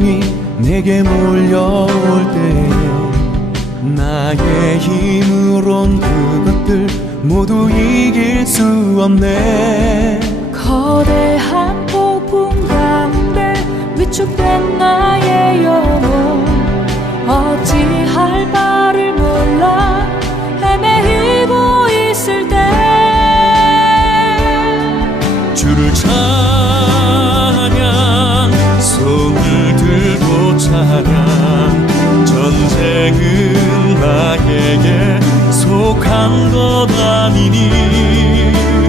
걱정이 내게 몰려올 때에 나의 힘으론 그것들 모두 이길 수 없네. 거대한 폭풍 가운데 위축된 나의 영혼, 어찌할 바를 몰라 헤매이고 있을 때 주를 찬양, 손을 들고 찬양. 전쟁은 나에게 속한 것 아니니.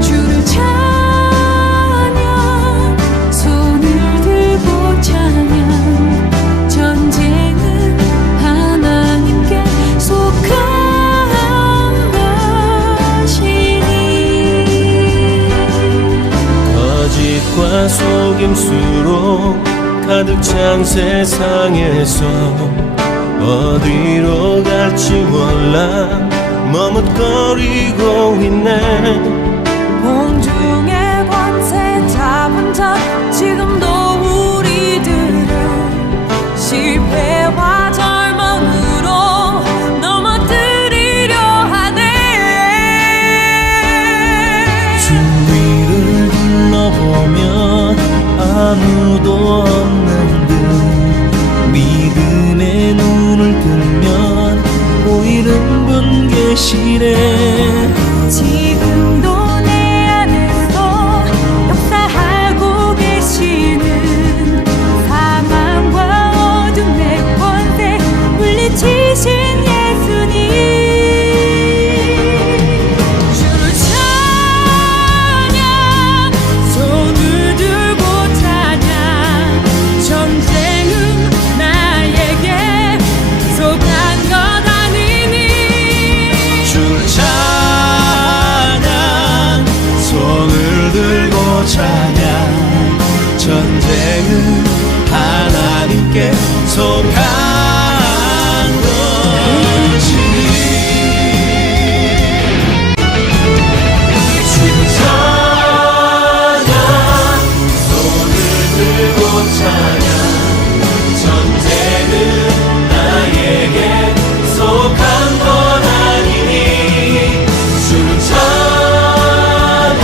주를 찬양, 손을 들고 찬양. 전쟁은 하나님께 속한 것이니. 거짓과 속임수로 가득 찬 세상에서 어디로 갈지 몰라 머뭇거리고 있네. 공중의 권세 잡은 자 지금도 우리들을 실패와 절망으로 넘어뜨리려 하네. 주위를 둘러보면 아무도 없는 듯 믿음의 눈을 뜨면 보이는 분 계시네. 지금도 내 안에서 역사하고 계시는 사망과 어둠의 권세 물리치신 예수님. 주를 찬양, 손을 들고 찬양. 전쟁은 나에게 속한 것 아니니. 주를 찬양, 손을 들고 찬양. 전쟁은 하나님께 속한 것이니. 주를 찬양, 손을 들고 찬양. 전쟁은 나에게 속한 것 아니니. 주를 찬양,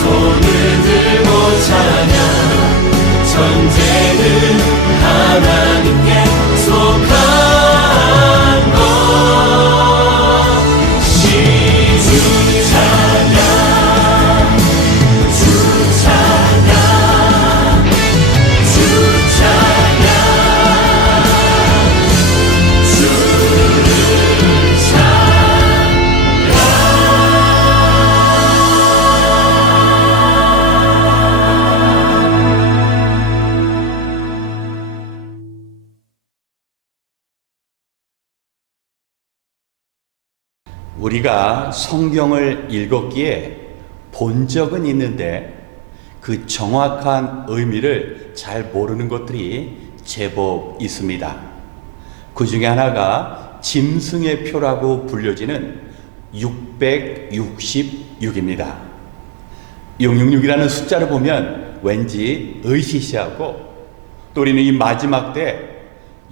손을 들고 찬양. 전쟁은 하나님께 속한 것이. 주를 찬양, 주를 찬양, 주를 찬양, 주를 우리가 성경을 읽었기에 본 적은 있는데 그 정확한 의미를 잘 모르는 것들이 제법 있습니다. 그 중에 하나가 짐승의 표라고 불려지는 666입니다. 666이라는 숫자를 보면 왠지 으시시하고, 또 우리는 이 마지막 때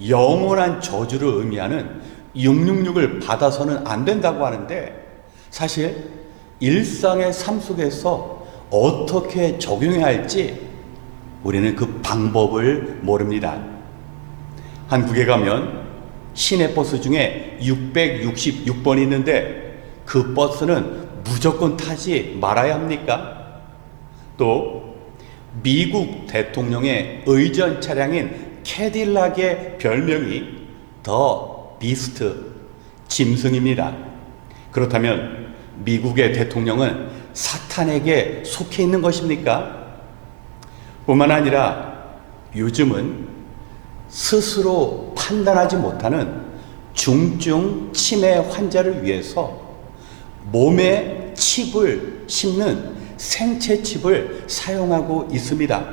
영원한 저주를 의미하는 666을 받아서는 안 된다고 하는데, 사실 일상의 삶 속에서 어떻게 적용해야 할지 우리는 그 방법을 모릅니다. 한국에 가면 시내버스 중에 666번이 있는데 그 버스는 무조건 타지 말아야 합니까? 또 미국 대통령의 의전 차량인 캐딜락의 별명이 더 비스트, 짐승입니다. 그렇다면 미국의 대통령은 사탄에게 속해 있는 것입니까? 뿐만 아니라 요즘은 스스로 판단하지 못하는 중증 치매 환자를 위해서 몸에 칩을 심는 생체 칩을 사용하고 있습니다.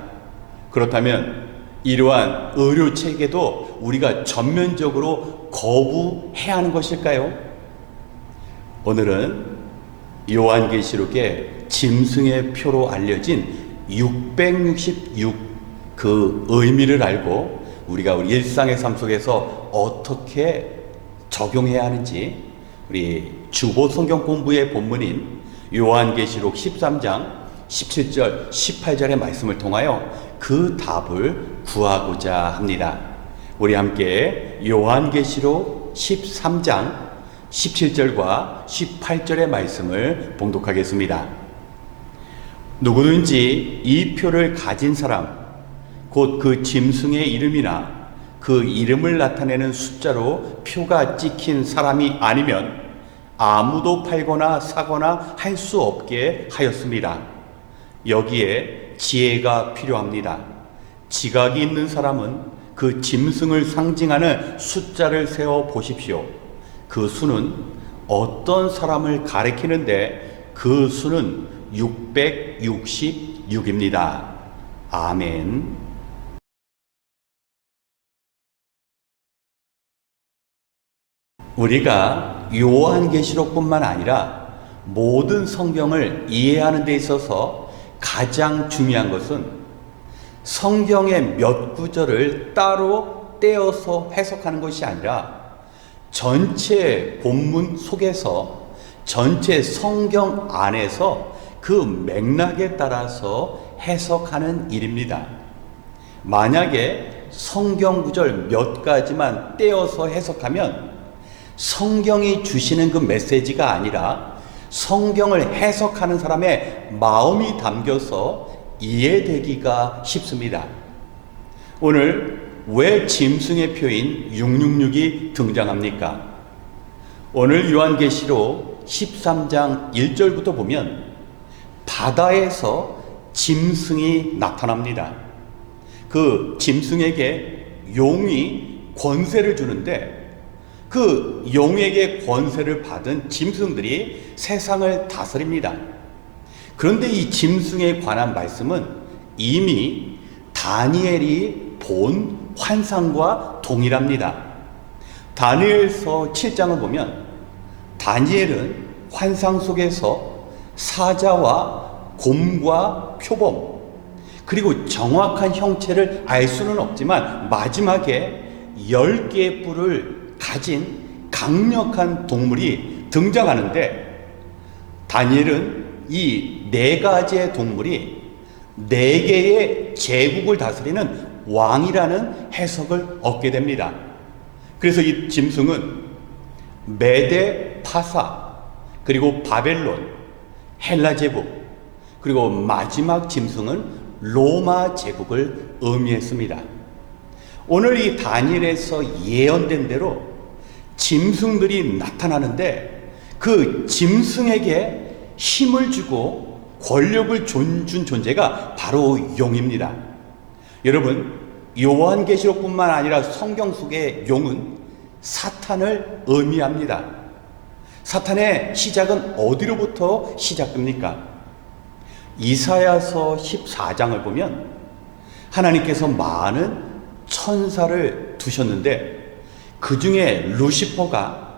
그렇다면 이러한 의료 체계도 우리가 전면적으로 거부해야 하는 것일까요? 오늘은 요한계시록의 짐승의 표로 알려진 666 그 의미를 알고 우리가 우리 일상의 삶 속에서 어떻게 적용해야 하는지 우리 주보 성경 공부의 본문인 요한계시록 13장 17절 18절의 말씀을 통하여 그 답을 구하고자 합니다. 우리 함께 요한계시록 13장 17절과 18절의 말씀을 봉독하겠습니다. 누구든지 이 표를 가진 사람, 곧 그 짐승의 이름이나 그 이름을 나타내는 숫자로 표가 찍힌 사람이 아니면 아무도 팔거나 사거나 할 수 없게 하였습니다. 여기에 지혜가 필요합니다. 지각이 있는 사람은 그 짐승을 상징하는 숫자를 세어 보십시오. 그 수는 어떤 사람을 가리키는데 그 수는 666입니다. 아멘. 우리가 요한계시록뿐만 아니라 모든 성경을 이해하는 데 있어서 가장 중요한 것은 성경의 몇 구절을 따로 떼어서 해석하는 것이 아니라 전체 본문 속에서 전체 성경 안에서 그 맥락에 따라서 해석하는 일입니다. 만약에 성경 구절 몇 가지만 떼어서 해석하면 성경이 주시는 그 메시지가 아니라 성경을 해석하는 사람의 마음이 담겨서 이해되기가 쉽습니다. 오늘 왜 짐승의 표인 666이 등장합니까? 오늘 요한계시록 13장 1절부터 보면 바다에서 짐승이 나타납니다. 그 짐승에게 용이 권세를 주는데 그 용에게 권세를 받은 짐승들이 세상을 다스립니다. 그런데 이 짐승에 관한 말씀은 이미 다니엘이 본 환상과 동일합니다. 다니엘서 7장을 보면 다니엘은 환상 속에서 사자와 곰과 표범 그리고 정확한 형체를 알 수는 없지만 마지막에 10개의 뿔을 가진 강력한 동물이 등장하는데 다니엘은 이 4가지의 동물이 4개의 제국을 다스리는 왕이라는 해석을 얻게 됩니다. 그래서 이 짐승은 메데 파사 그리고 바벨론 헬라 제국 그리고 마지막 짐승은 로마 제국을 의미했습니다. 오늘 이 다니엘에서 예언된 대로 짐승들이 나타나는데 그 짐승에게 힘을 주고 권력을 준 존재가 바로 용입니다. 여러분, 요한계시록뿐만 아니라 성경 속의 용은 사탄을 의미합니다. 사탄의 시작은 어디로부터 시작됩니까? 이사야서 14장을 보면 하나님께서 많은 천사를 두셨는데 그 중에 루시퍼가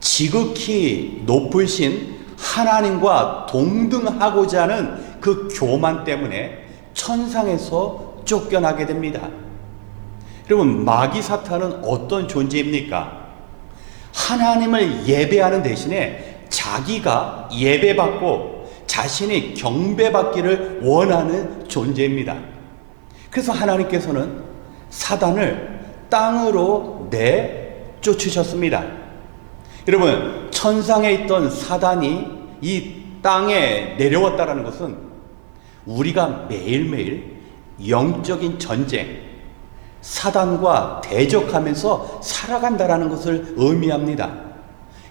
지극히 높으신 하나님과 동등하고자 하는 그 교만 때문에 천상에서 쫓겨나게 됩니다. 여러분, 마귀 사탄은 어떤 존재입니까? 하나님을 예배하는 대신에 자기가 예배받고 자신이 경배받기를 원하는 존재입니다. 그래서 하나님께서는 사단을 땅으로 내쫓으셨습니다. 여러분, 천상에 있던 사단이 이 땅에 내려왔다는 것은 우리가 매일매일 영적인 전쟁, 사단과 대적하면서 살아간다는 것을 의미합니다.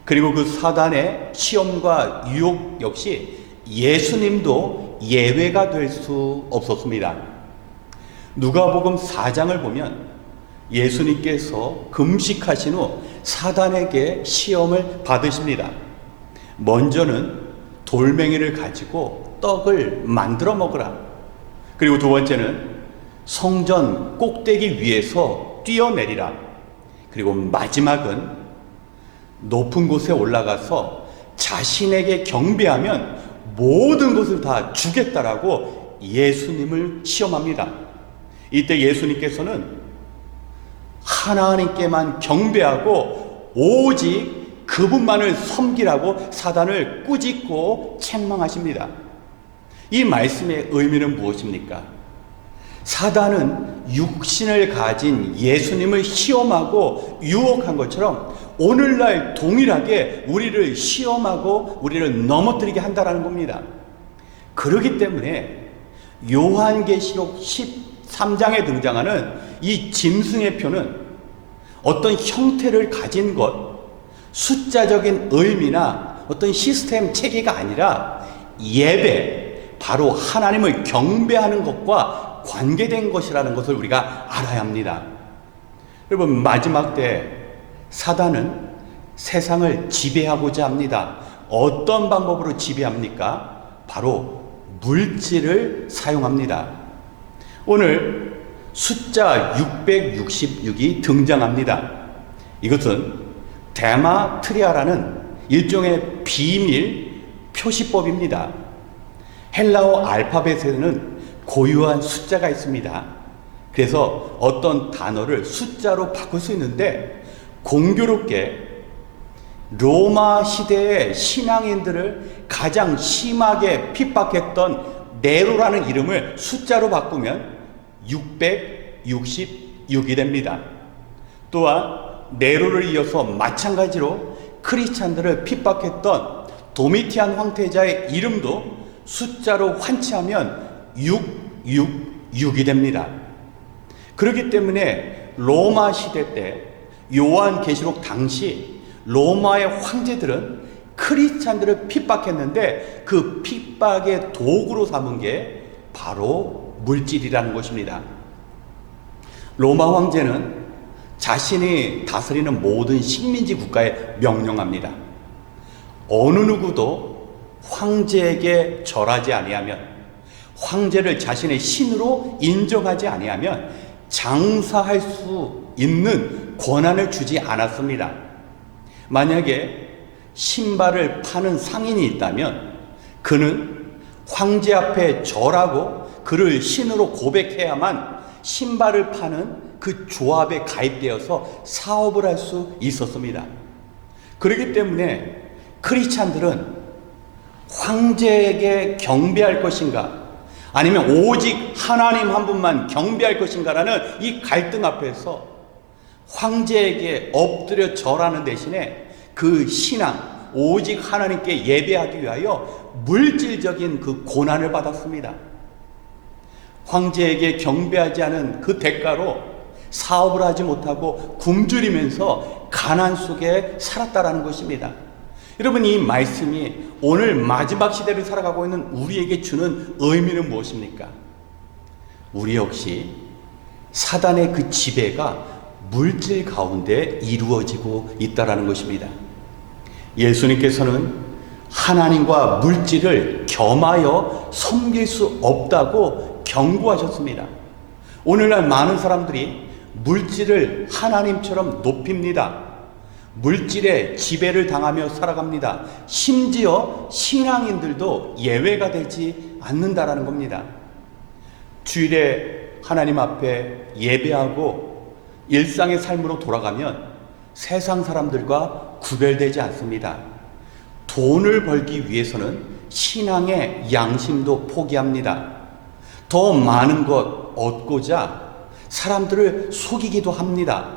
그리고 그 사단의 시험과 유혹 역시 예수님도 예외가 될 수 없었습니다. 누가복음 4장을 보면 예수님께서 금식하신 후 사단에게 시험을 받으십니다. 먼저는 돌멩이를 가지고 떡을 만들어 먹으라. 그리고 두 번째는 성전 꼭대기 위에서 뛰어내리라. 그리고 마지막은 높은 곳에 올라가서 자신에게 경배하면 모든 것을 다 주겠다라고 예수님을 시험합니다. 이때 예수님께서는 하나님께만 경배하고 오직 그분만을 섬기라고 사단을 꾸짖고 책망하십니다. 이 말씀의 의미는 무엇입니까? 사단은 육신을 가진 예수님을 시험하고 유혹한 것처럼 오늘날 동일하게 우리를 시험하고 우리를 넘어뜨리게 한다는 겁니다. 그렇기 때문에 요한계시록 13장에 등장하는 이 짐승의 표는 어떤 형태를 가진 것, 숫자적인 의미나 어떤 시스템 체계가 아니라 예배, 바로 하나님을 경배하는 것과 관계된 것이라는 것을 우리가 알아야 합니다. 여러분, 마지막 때 사단은 세상을 지배하고자 합니다. 어떤 방법으로 지배합니까? 바로 물질을 사용합니다. 오늘 숫자 666이 등장합니다. 이것은 데마트리아라는 일종의 비밀 표시법입니다. 헬라어 알파벳에는 고유한 숫자가 있습니다. 그래서 어떤 단어를 숫자로 바꿀 수 있는데, 공교롭게 로마 시대의 신앙인들을 가장 심하게 핍박했던 네로라는 이름을 숫자로 바꾸면 666이 됩니다. 또한 네로를 이어서 마찬가지로 크리스찬들을 핍박했던 도미티안 황태자의 이름도 숫자로 환치하면 666이 됩니다. 그렇기 때문에 로마 시대 때 요한계시록 당시 로마의 황제들은 크리스찬들을 핍박했는데 그 핍박의 도구로 삼은 게 바로 물질이라는 것입니다. 로마 황제는 자신이 다스리는 모든 식민지 국가에 명령합니다. 어느 누구도 황제에게 절하지 아니하면, 황제를 자신의 신으로 인정하지 아니하면 장사할 수 있는 권한을 주지 않았습니다. 만약에 신발을 파는 상인이 있다면 그는 황제 앞에 절하고 그를 신으로 고백해야만 신발을 파는 그 조합에 가입되어서 사업을 할 수 있었습니다. 그렇기 때문에 크리스찬들은 황제에게 경배할 것인가, 아니면 오직 하나님 한 분만 경배할 것인가라는 이 갈등 앞에서 황제에게 엎드려 절하는 대신에 그 신앙, 오직 하나님께 예배하기 위하여 물질적인 그 고난을 받았습니다. 황제에게 경배하지 않은 그 대가로 사업을 하지 못하고 굶주리면서 가난 속에 살았다라는 것입니다. 여러분, 이 말씀이 오늘 마지막 시대를 살아가고 있는 우리에게 주는 의미는 무엇입니까? 우리 역시 사단의 그 지배가 물질 가운데 이루어지고 있다는 것입니다. 예수님께서는 하나님과 물질을 겸하여 섬길 수 없다고 경고하셨습니다. 오늘날 많은 사람들이 물질을 하나님처럼 높입니다. 물질에 지배를 당하며 살아갑니다. 심지어 신앙인들도 예외가 되지 않는다라는 겁니다. 주일에 하나님 앞에 예배하고 일상의 삶으로 돌아가면 세상 사람들과 구별되지 않습니다. 돈을 벌기 위해서는 신앙의 양심도 포기합니다. 더 많은 것 얻고자 사람들을 속이기도 합니다.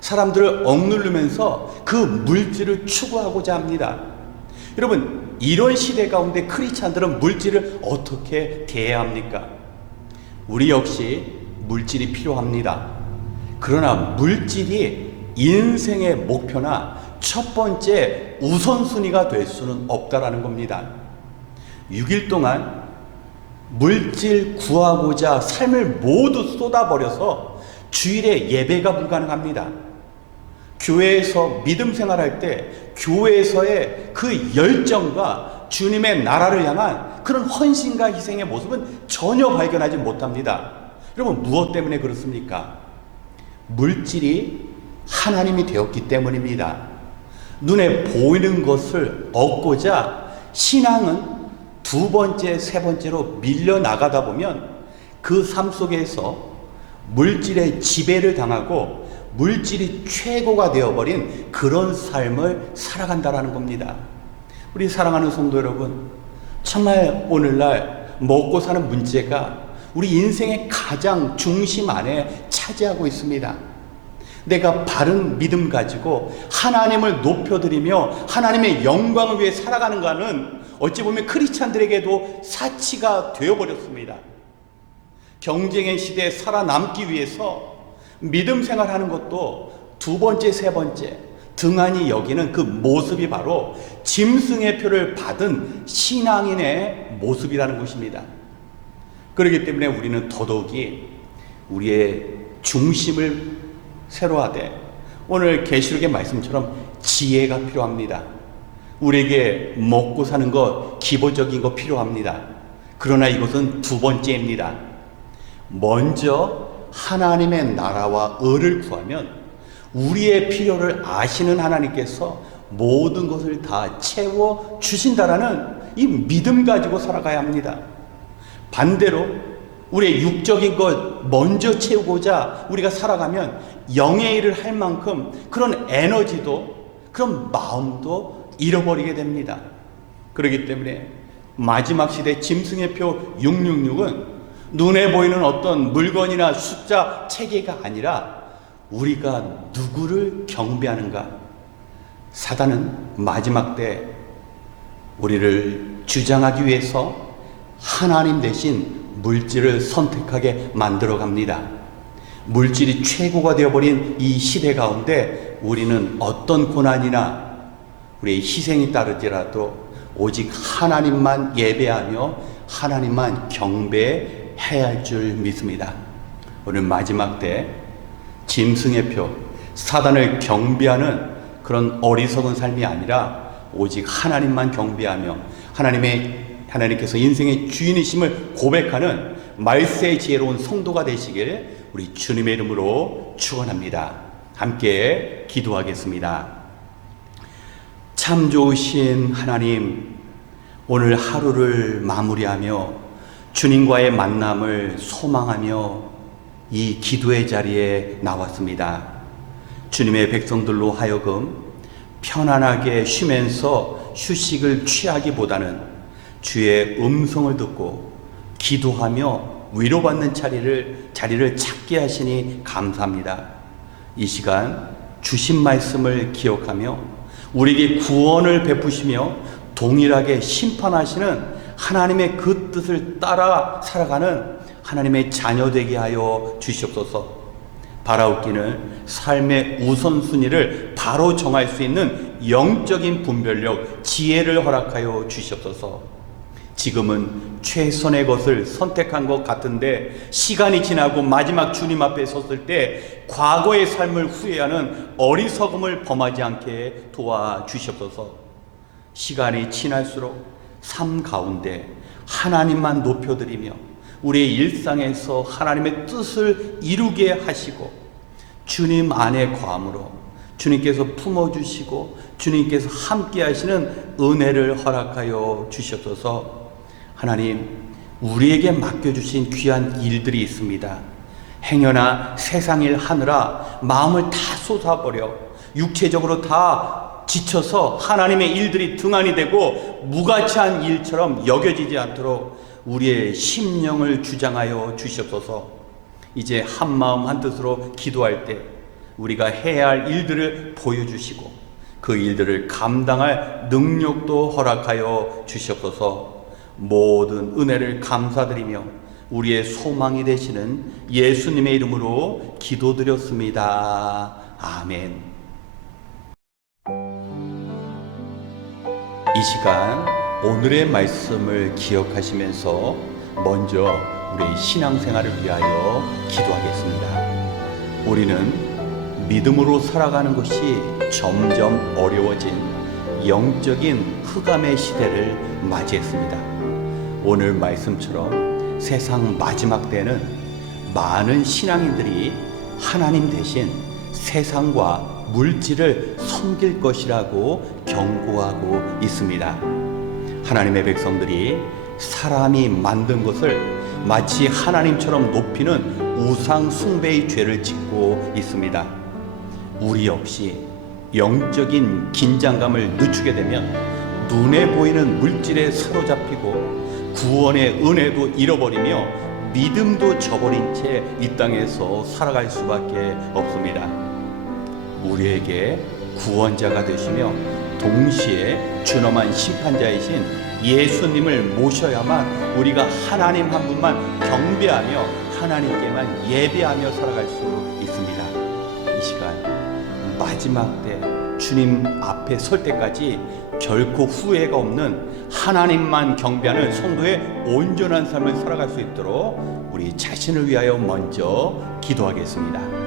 사람들을 억누르면서 그 물질을 추구하고자 합니다. 여러분, 이런 시대 가운데 크리스찬들은 물질을 어떻게 대해야 합니까? 우리 역시 물질이 필요합니다. 그러나 물질이 인생의 목표나 첫 번째 우선순위가 될 수는 없다라는 겁니다. 6일 동안 물질 구하고자 삶을 모두 쏟아버려서 주일에 예배가 불가능합니다. 교회에서 믿음 생활할 때 교회에서의 그 열정과 주님의 나라를 향한 그런 헌신과 희생의 모습은 전혀 발견하지 못합니다. 여러분, 무엇 때문에 그렇습니까? 물질이 하나님이 되었기 때문입니다. 눈에 보이는 것을 얻고자 신앙은 두 번째, 세 번째로 밀려나가다 보면 그 삶 속에서 물질의 지배를 당하고 물질이 최고가 되어버린 그런 삶을 살아간다라는 겁니다. 우리 사랑하는 성도 여러분, 정말 오늘날 먹고 사는 문제가 우리 인생의 가장 중심 안에 차지하고 있습니다. 내가 바른 믿음 가지고 하나님을 높여드리며 하나님의 영광을 위해 살아가는가는 어찌 보면 크리스찬들에게도 사치가 되어버렸습니다. 경쟁의 시대에 살아남기 위해서 믿음 생활하는 것도 두 번째, 세 번째 등한히 여기는 그 모습이 바로 짐승의 표를 받은 신앙인의 모습이라는 것입니다. 그렇기 때문에 우리는 더더욱이 우리의 중심을 새로 하되 오늘 계시록의 말씀처럼 지혜가 필요합니다. 우리에게 먹고 사는 것 기본적인 거 필요합니다. 그러나 이것은 두 번째입니다. 먼저 하나님의 나라와 의를 구하면 우리의 필요를 아시는 하나님께서 모든 것을 다 채워 주신다라는 이 믿음 가지고 살아가야 합니다. 반대로 우리의 육적인 것 먼저 채우고자 우리가 살아가면 영의 일을 할 만큼 그런 에너지도 그런 마음도 잃어버리게 됩니다. 그렇기 때문에 마지막 시대 짐승의 표 666은 눈에 보이는 어떤 물건이나 숫자 체계가 아니라 우리가 누구를 경배하는가. 사단은 마지막 때 우리를 주장하기 위해서 하나님 대신 물질을 선택하게 만들어 갑니다. 물질이 최고가 되어버린 이 시대 가운데 우리는 어떤 고난이나 우리의 희생이 따르더라도 오직 하나님만 예배하며 하나님만 경배해야 할 줄 믿습니다. 오늘 마지막 때 짐승의 표, 사단을 경배하는 그런 어리석은 삶이 아니라 오직 하나님만 경배하며 하나님께서 인생의 주인이심을 고백하는 말세의 지혜로운 성도가 되시길 우리 주님의 이름으로 축원합니다. 함께 기도하겠습니다. 참 좋으신 하나님, 오늘 하루를 마무리하며 주님과의 만남을 소망하며 이 기도의 자리에 나왔습니다. 주님의 백성들로 하여금 편안하게 쉬면서 휴식을 취하기보다는 주의 음성을 듣고 기도하며 위로받는 자리를 찾게 하시니 감사합니다. 이 시간 주신 말씀을 기억하며 우리에게 구원을 베푸시며 동일하게 심판하시는 하나님의 그 뜻을 따라 살아가는 하나님의 자녀 되게 하여 주시옵소서. 바라옵기는 삶의 우선순위를 바로 정할 수 있는 영적인 분별력, 지혜를 허락하여 주시옵소서. 지금은 최선의 것을 선택한 것 같은데 시간이 지나고 마지막 주님 앞에 섰을 때 과거의 삶을 후회하는 어리석음을 범하지 않게 도와주시옵소서. 시간이 지날수록 삶 가운데 하나님만 높여드리며 우리의 일상에서 하나님의 뜻을 이루게 하시고 주님 안에 거함으로 주님께서 품어주시고 주님께서 함께 하시는 은혜를 허락하여 주시옵소서. 하나님, 우리에게 맡겨주신 귀한 일들이 있습니다. 행여나 세상 일 하느라 마음을 다 쏟아버려 육체적으로 다 지쳐서 하나님의 일들이 등한이 되고 무가치한 일처럼 여겨지지 않도록 우리의 심령을 주장하여 주시옵소서. 이제 한마음 한뜻으로 기도할 때 우리가 해야 할 일들을 보여주시고 그 일들을 감당할 능력도 허락하여 주시옵소서. 모든 은혜를 감사드리며 우리의 소망이 되시는 예수님의 이름으로 기도드렸습니다. 아멘. 이 시간 오늘의 말씀을 기억하시면서 먼저 우리의 신앙생활을 위하여 기도하겠습니다. 우리는 믿음으로 살아가는 것이 점점 어려워진 영적인 흑암의 시대를 맞이했습니다. 오늘 말씀처럼 세상 마지막 때는 많은 신앙인들이 하나님 대신 세상과 물질을 섬길 것이라고 경고하고 있습니다. 하나님의 백성들이 사람이 만든 것을 마치 하나님처럼 높이는 우상 숭배의 죄를 짓고 있습니다. 우리 역시 영적인 긴장감을 늦추게 되면 눈에 보이는 물질에 사로잡히고 구원의 은혜도 잃어버리며 믿음도 저버린 채 이 땅에서 살아갈 수밖에 없습니다. 우리에게 구원자가 되시며 동시에 준엄한 심판자이신 예수님을 모셔야만 우리가 하나님 한 분만 경배하며 하나님께만 예배하며 살아갈 수 있습니다. 이 시간 마지막 때 주님 앞에 설 때까지 결코 후회가 없는 하나님만 경배하는 성도의 온전한 삶을 살아갈 수 있도록 우리 자신을 위하여 먼저 기도하겠습니다.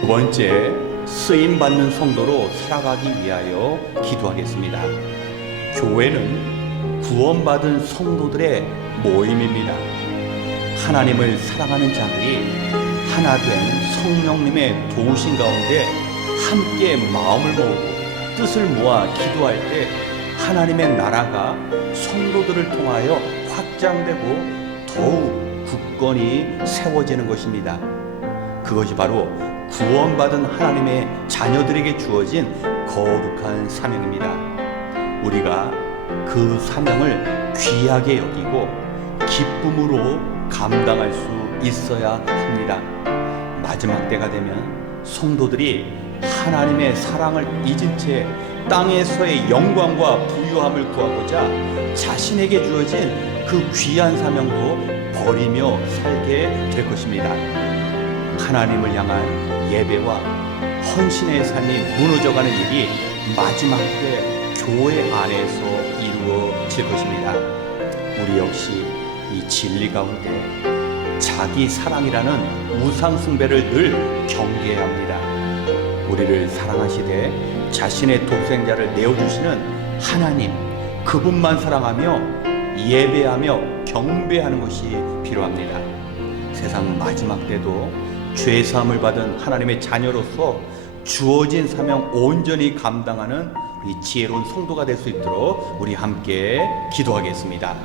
두 번째, 쓰임받는 성도로 살아가기 위하여 기도하겠습니다. 교회는 구원받은 성도들의 모임입니다. 하나님을 사랑하는 자들이 하나 된 성령님의 도우심 가운데 함께 마음을 모으고 뜻을 모아 기도할 때 하나님의 나라가 성도들을 통하여 확장되고 더욱 굳건히 세워지는 것입니다. 그것이 바로 구원받은 하나님의 자녀들에게 주어진 거룩한 사명입니다. 우리가 그 사명을 귀하게 여기고 기쁨으로 감당할 수 있어야 합니다. 마지막 때가 되면 성도들이 하나님의 사랑을 잊은 채 땅에서의 영광과 부유함을 구하고자 자신에게 주어진 그 귀한 사명도 버리며 살게 될 것입니다. 하나님을 향한 예배와 헌신의 삶이 무너져가는 일이 마지막 때 교회 안에서 이루어질 것입니다. 우리 역시 이 진리 가운데 자기 사랑이라는 우상 숭배를 늘 경계해야 합니다. 우리를 사랑하시되 자신의 독생자를 내어주시는 하나님, 그분만 사랑하며 예배하며 경배하는 것이 필요합니다. 세상 마지막 때도 죄사함을 받은 하나님의 자녀로서 주어진 사명 온전히 감당하는 우리 지혜로운 성도가 될 수 있도록 우리 함께 기도하겠습니다.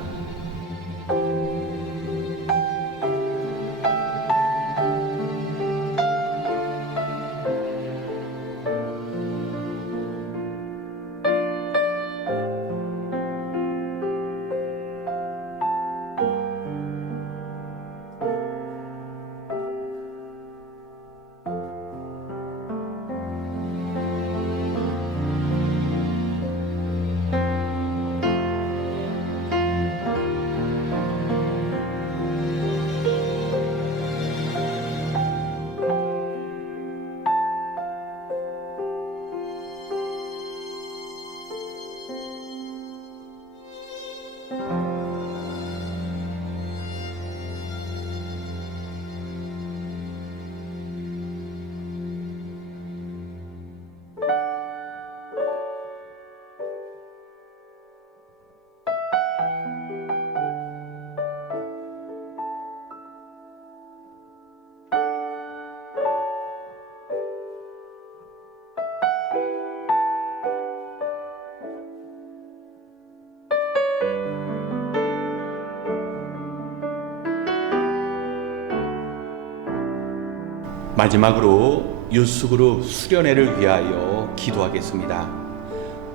마지막으로 유스그룹 수련회를 위하여 기도하겠습니다.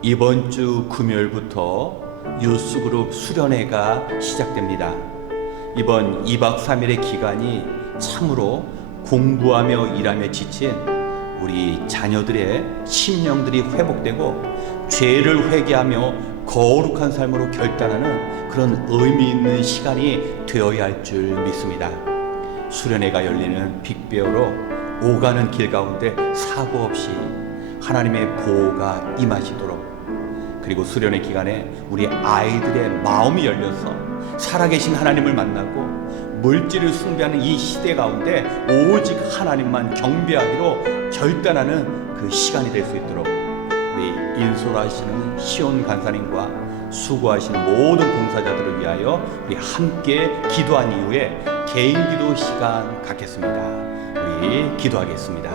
이번 주 금요일부터 유스그룹 수련회가 시작됩니다. 이번 2박 3일의 기간이 참으로 공부하며 일하며 지친 우리 자녀들의 심령들이 회복되고 죄를 회개하며 거룩한 삶으로 결단하는 그런 의미 있는 시간이 되어야 할 줄 믿습니다. 수련회가 열리는 빅베어로 오가는 길 가운데 사고 없이 하나님의 보호가 임하시도록, 그리고 수련회 기간에 우리 아이들의 마음이 열려서 살아계신 하나님을 만나고 물질을 숭배하는 이 시대 가운데 오직 하나님만 경배하기로 결단하는 그 시간이 될 수 있도록 우리 인솔하시는 시온 간사님과 수고하시는 모든 봉사자들을 위하여 우리 함께 기도한 이후에 개인 기도 시간 갖겠습니다. 우리 기도하겠습니다.